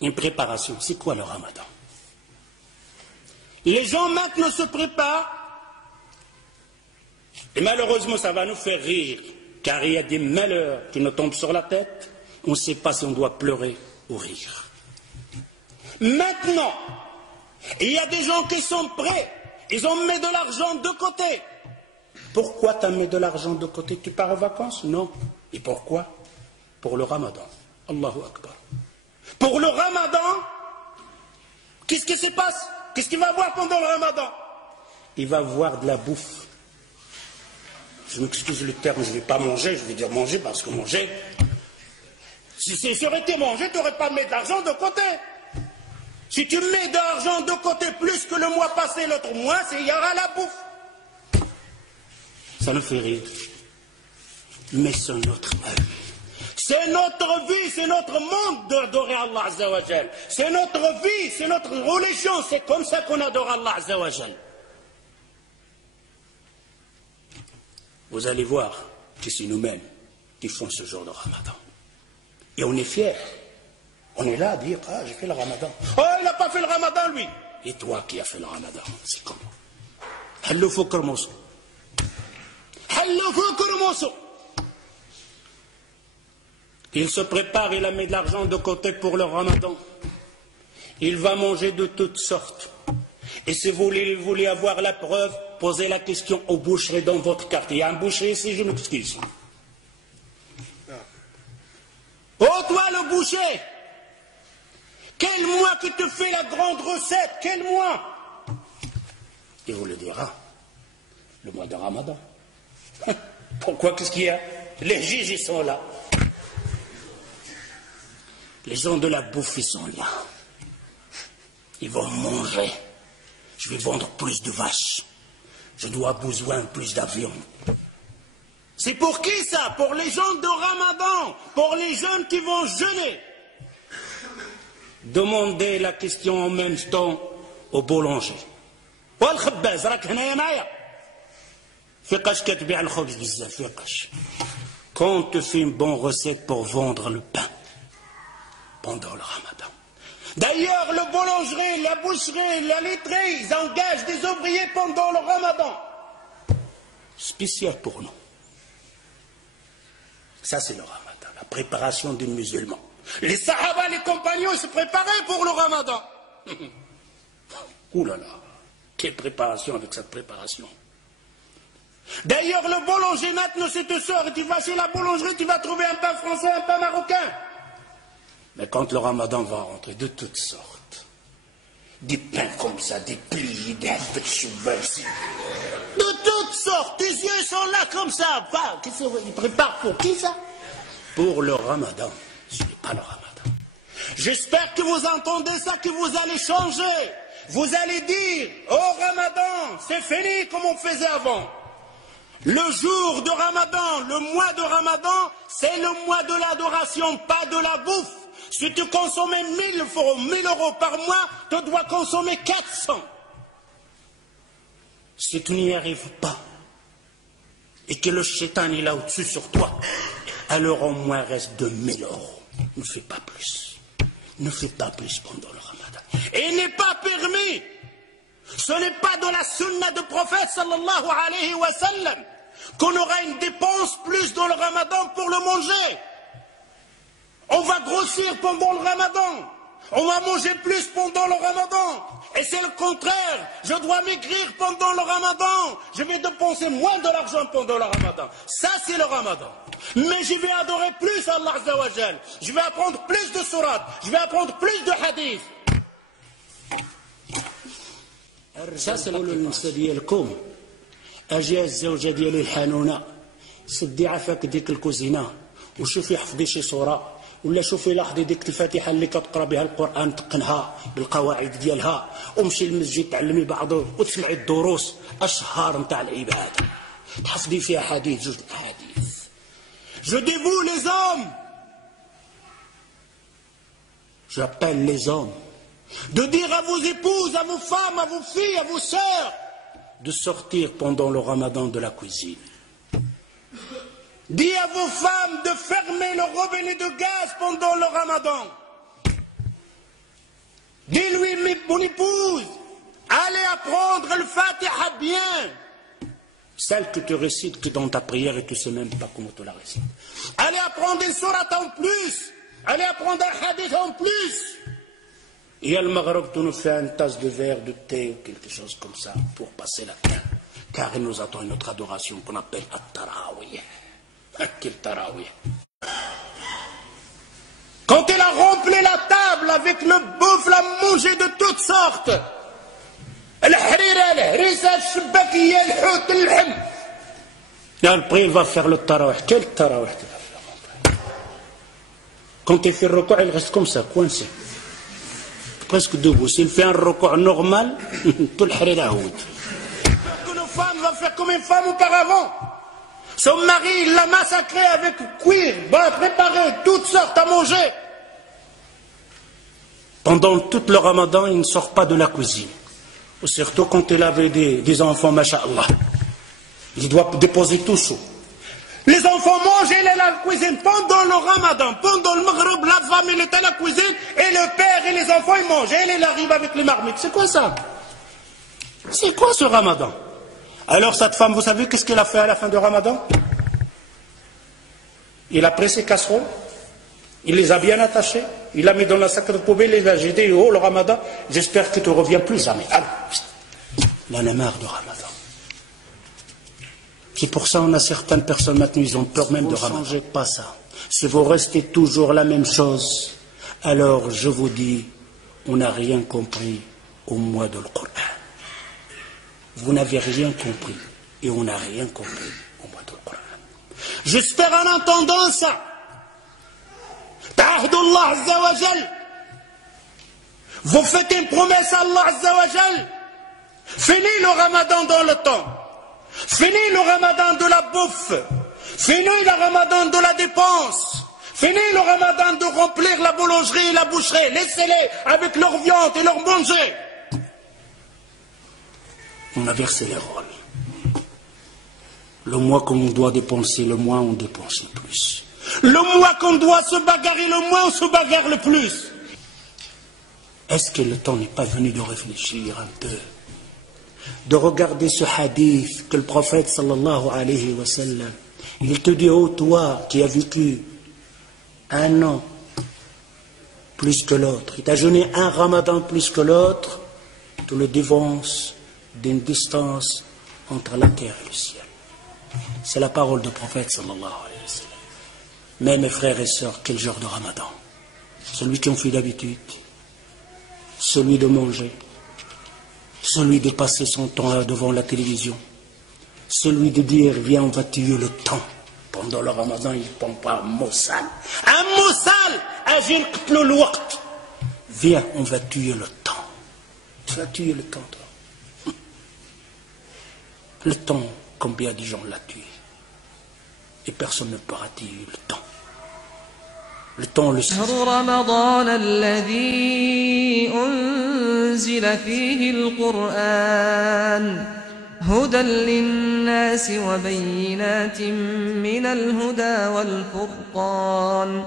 Une préparation, c'est quoi le ramadan? Les gens maintenant se préparent, et malheureusement ça va nous faire rire, car il y a des malheurs qui nous tombent sur la tête, on ne sait pas si on doit pleurer ou rire. Maintenant, il y a des gens qui sont prêts, ils ont mis de l'argent de côté. Pourquoi tu as mis de l'argent de côté? Tu pars en vacances? Non. Et pourquoi? Pour le ramadan. Allahu Akbar. Pour le ramadan, qu'est-ce qui se passe? Qu'est-ce qu'il va voir pendant le ramadan? Il va voir de la bouffe. Je m'excuse le terme, je ne vais pas manger, je vais dire manger parce que manger, si ça aurait été manger, tu n'aurais pas mis de l'argent de côté. Si tu mets de l'argent de côté plus que le mois passé, l'autre mois, il y aura la bouffe. Ça nous fait rire. Mais c'est notre âme. C'est notre vie, c'est notre monde d'adorer Allah Azza wa Jal. C'est notre vie, c'est notre religion, c'est comme ça qu'on adore Allah Azza wa Jal. Vous allez voir que c'est nous-mêmes qui font ce jour de Ramadan. Et on est fiers. On est là à dire, ah, j'ai fait le Ramadan. Oh, il n'a pas fait le Ramadan, lui. Et toi qui as fait le Ramadan, c'est comment? Hallo fukr mosso. Hallo fukr mosso. Il se prépare, il a mis de l'argent de côté pour le Ramadan. Il va manger de toutes sortes. Et si vous voulez avoir la preuve, posez la question aux boucheries dans votre quartier. Il y a un boucher ici, je m'excuse. Oh, toi le boucher, quel mois que te fait la grande recette? Quel mois? Il vous le dira. Le mois de Ramadan. Pourquoi? Qu'est-ce qu'il y a? Les juges, ils sont là. Les gens de la bouffe, ils sont là. Ils vont manger. Je vais vendre plus de vaches. Je dois besoin plus d'avions. C'est pour qui ça? Pour les gens de Ramadan, pour les jeunes qui vont jeûner. Demandez la question en même temps au boulanger. والخباز راك هنايا معايا فيقاش كتبيع الخبز بزاف فيقاش. Quand tu fais une bonne recette pour vendre le pain pendant le Ramadan. D'ailleurs, le boulangerie, la boucherie, la laiterie, ils engagent des ouvriers pendant le Ramadan. Spécial pour nous. Ça, c'est le Ramadan, la préparation des musulmans. Les Sahaba, les compagnons, ils se préparaient pour le Ramadan. Ouh là là, quelle préparation avec cette préparation. D'ailleurs, le boulanger, maintenant, c'est te sort et tu vas chez la boulangerie, tu vas trouver un pain français, un pain marocain. Mais quand le Ramadan va rentrer, de toutes sortes, des pains comme ça, des pliés, des cheval, de toutes sortes, tes yeux sont là comme ça. Ils préparent pour qui ça? Pour le Ramadan. Ce n'est pas le Ramadan. J'espère que vous entendez ça, que vous allez changer. Vous allez dire, oh Ramadan, c'est fini comme on faisait avant. Le jour de Ramadan, le mois de Ramadan, c'est le mois de l'adoration, pas de la bouffe. Si tu consommais 1000 euros par mois, tu dois consommer 400. Si tu n'y arrives pas, et que le shaitan est là au-dessus sur toi, alors au moins reste 2000 euros. Ne fais pas plus. Ne fais pas plus pendant le Ramadan. Et il n'est pas permis. Ce n'est pas dans la sunna du prophète sallallahu alayhi wa sallam qu'on aura une dépense plus dans le Ramadan pour le manger. On va grossir pendant le Ramadan. On va manger plus pendant le Ramadan. Et c'est le contraire. Je dois maigrir pendant le Ramadan. Je vais dépenser moins de l'argent pendant le Ramadan. Ça, c'est le Ramadan. Mais je vais adorer plus Allah Azza wa Jal. Je vais apprendre plus de sourates. Je vais apprendre plus de hadiths. Ça, c'est النساء ديالكم اجي الزوجه ديالي الحنونه سدي عافاك ديك الكوزينه وشوفي حفظي شي صوره ولا شوفي لاحظي ديك الفاتحه اللي كتقرا بها القران تقنها بالقواعد ديالها ومشي للمسجد تعلمي بعضه وتسمعي الدروس اشهار نتاع العباده تحفظي فيها حديث جوج احاديث. Je dévoue les hommes. J'appelle les hommes de dire à vos épouses, à vos femmes, à vos filles, à vos sœurs de sortir pendant le Ramadan de la cuisine. Dis à vos femmes de fermer le robinet de gaz pendant le Ramadan. mon épouse, allez apprendre le Fatiha bien. Celle que tu récites que dans ta prière et tu ne sais même pas comment tu la récites. Allez apprendre une sourate en plus. Allez apprendre un hadith en plus. Et à Maghreb, tu nous fais une tasse de verre, de thé ou quelque chose comme ça pour passer la fin. Car il nous attend une autre adoration qu'on appelle At-Tarawih. Quel Tarawih. Quand il a rempli la table avec le bouffe, l'a mangé de toutes sortes. Et après, il va faire le tarawih. Quel tarawih tu vas faire? Quand il fait le recours, il reste comme ça, coincé. Presque debout. S'il fait un recours normal, tout le harira houd. Une femme va faire comme une femme auparavant. Son mari, il l'a massacré avec cuir, va préparer toutes sortes à manger. Pendant tout le ramadan, il ne sort pas de la cuisine. Surtout quand il avait des enfants, masha'Allah. Il doit déposer tout ça. Les enfants mangent, il est à la cuisine. Pendant le ramadan, pendant le maghreb, la femme, elle est à la cuisine, et le père et les enfants, ils mangent. Et il arrive avec les marmites. C'est quoi ça? C'est quoi ce ramadan? Alors cette femme, vous savez qu'est-ce qu'elle a fait à la fin du ramadan? Il a pris ses casseroles, il les a bien attachées, il l'a mis dans la sac de poubelle, il a jeté, oh le ramadan, j'espère que tu ne reviens plus jamais. Alors, il en a marre du ramadan. C'est pour ça qu'on a certaines personnes maintenant, ils ont peur même de ramadan. Ne changez pas ça. Si vous restez toujours la même chose, alors je vous dis, on n'a rien compris au mois de l'Coran. Vous n'avez rien compris et on n'a rien compris au mois de l'Coran. J'espère en entendant ça. Ta'ahdullah Azza wa Jal. Vous faites une promesse à Allah Azza wa Jal. Finis le ramadan dans le temps. Finis le ramadan de la bouffe. Finis le ramadan de la dépense. Finis le ramadan de remplir la boulangerie et la boucherie. Laissez-les avec leur viande et leur manger. On a versé les rôles. Le mois qu'on doit dépenser, le mois on dépense le plus. Le mois qu'on doit se bagarrer, le mois on se bagarre le plus. Est-ce que le temps n'est pas venu de réfléchir un peu, de regarder ce hadith que le prophète sallallahu alayhi wa sallam, il te dit, oh toi qui as vécu un an plus que l'autre, il t'a jeûné un ramadan plus que l'autre, tu le dévances d'une distance entre la terre et le ciel. C'est la parole du prophète sallallahu alayhi wa sallam. Mais mes frères et sœurs, quel genre de ramadan? Celui qui en fait d'habitude, celui de manger, celui de passer son temps devant la télévision, celui de dire viens on va tuer le temps. Pendant le ramadan il ne prend pas un mot sale. Un mot sale, agir le waqt. Viens on va tuer le temps. Tu vas tuer le temps toi. Le temps, combien de gens l'ont tué? Et personne ne pourra tuer le temps. Le temps le sait. رمضان الذي أنزل فيه القرآن هدى للناس وبينات من الهدى والفرقان